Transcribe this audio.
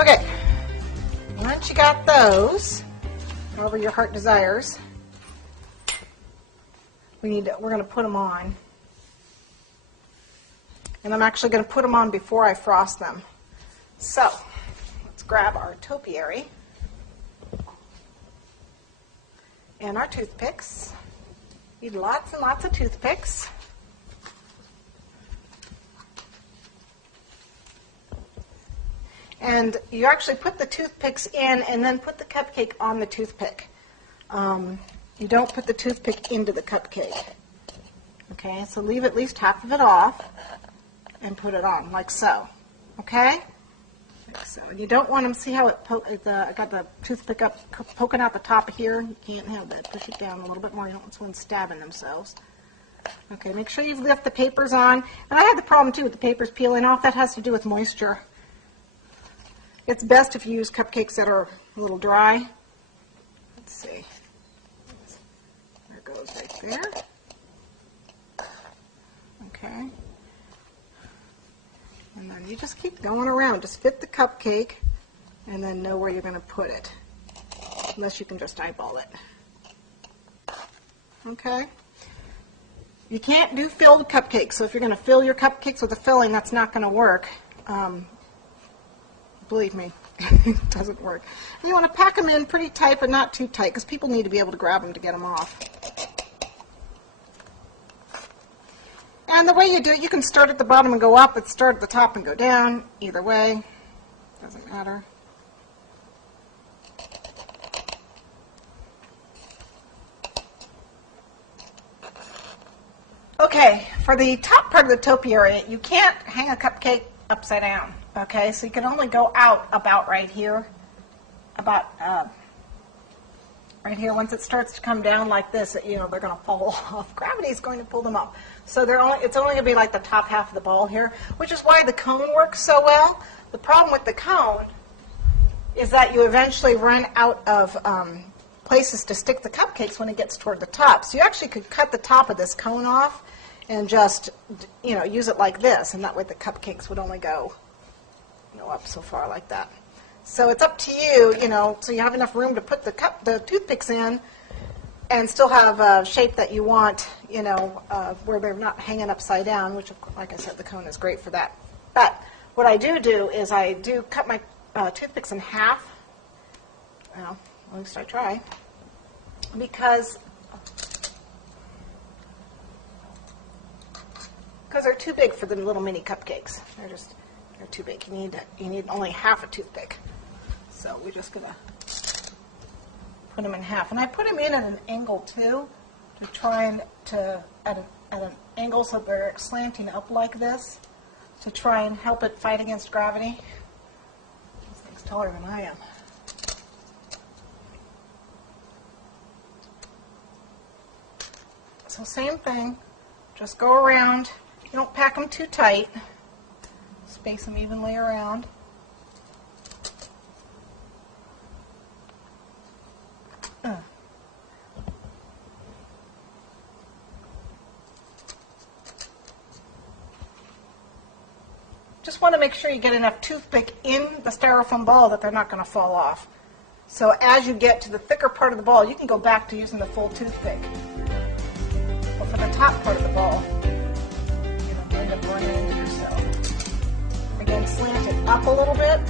Okay, once you got those, however your heart desires, we're going to put them on. And I'm actually going to put them on before I frost them. So, let's grab our topiary and our toothpicks. Need lots and lots of toothpicks. And you actually put the toothpicks in and then put the cupcake on the toothpick. You don't put the toothpick into the cupcake. Okay, so leave at least half of it off and put it on, like so. Okay? Like so. And you don't want them, see how I got the toothpick up, poking out the top here? You can't have that. Push it down a little bit more. You don't want someone stabbing themselves. Okay, make sure you've left the papers on. And I had the problem, too, with the papers peeling off. That has to do with moisture. It's best if you use cupcakes that are a little dry. Let's see. There it goes right there. Okay. And then you just keep going around. Just fit the cupcake and then know where you're going to put it. Unless you can just eyeball it. Okay. You can't do filled cupcakes. So if you're going to fill your cupcakes with a filling, that's not going to work. Believe me, it doesn't work. You want to pack them in pretty tight, but not too tight, because people need to be able to grab them to get them off. And the way you do it, you can start at the bottom and go up, but start at the top and go down. Either way, doesn't matter. Okay, for the top part of the topiary, you can't hang a cupcake upside down. Okay, so you can only go out about right here, right here. Once it starts to come down like this, they're going to fall off. Gravity is going to pull them up. So it's only going to be like the top half of the ball here, which is why the cone works so well. The problem with the cone is that you eventually run out of places to stick the cupcakes when it gets toward the top. So you actually could cut the top of this cone off and just, use it like this, and that way the cupcakes would only go up so far like that. So it's up to you, so you have enough room to put the toothpicks in and still have a shape that you want, where they're not hanging upside down, which, like I said, the cone is great for that. But what I do is I do cut my toothpicks in half. Well, at least I try. Because they're too big for the little mini cupcakes. They're too big. You need only half a toothpick. So we're just going to put them in half. And I put them in at an angle too, to try at an angle so they're slanting up like this, to try and help it fight against gravity. This thing's taller than I am. So same thing, just go around. You don't pack them too tight. Space them evenly around. Just want to make sure you get enough toothpick in the styrofoam ball that they're not going to fall off. So as you get to the thicker part of the ball, you can go back to using the full toothpick. But for the top part of the ball, end up running into yourself. Again, slant it up a little bit.